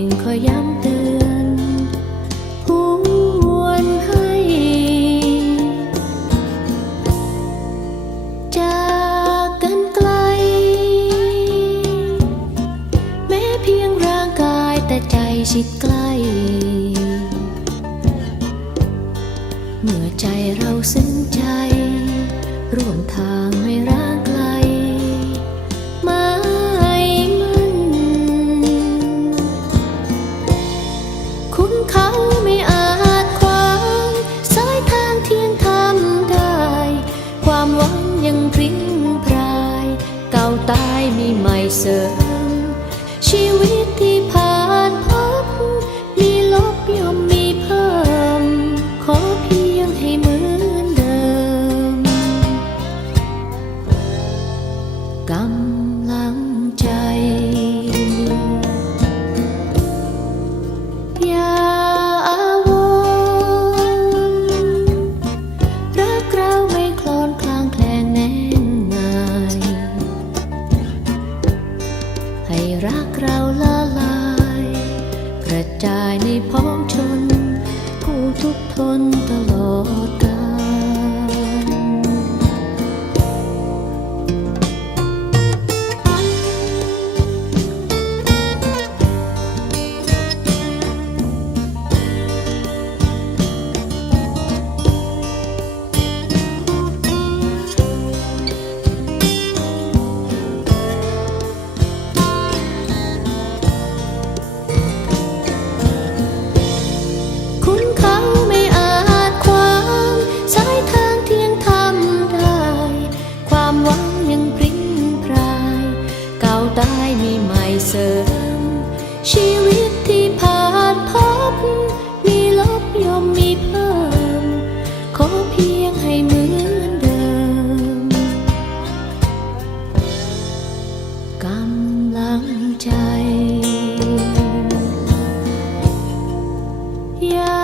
งคอยย้ำเตือนผู้วนให้ จากกันไกล แม้เพียงร่างกายแต่ใจชิดใกล้ เมื่อใจเราสึ้งใจ ร่วมทางให้รัก สริม ชีวิตที่ผ่านพ้นมีลบย่อมมีเพิ่ม ขอเพียงให้เหมือนเดิมกรรม Yeah.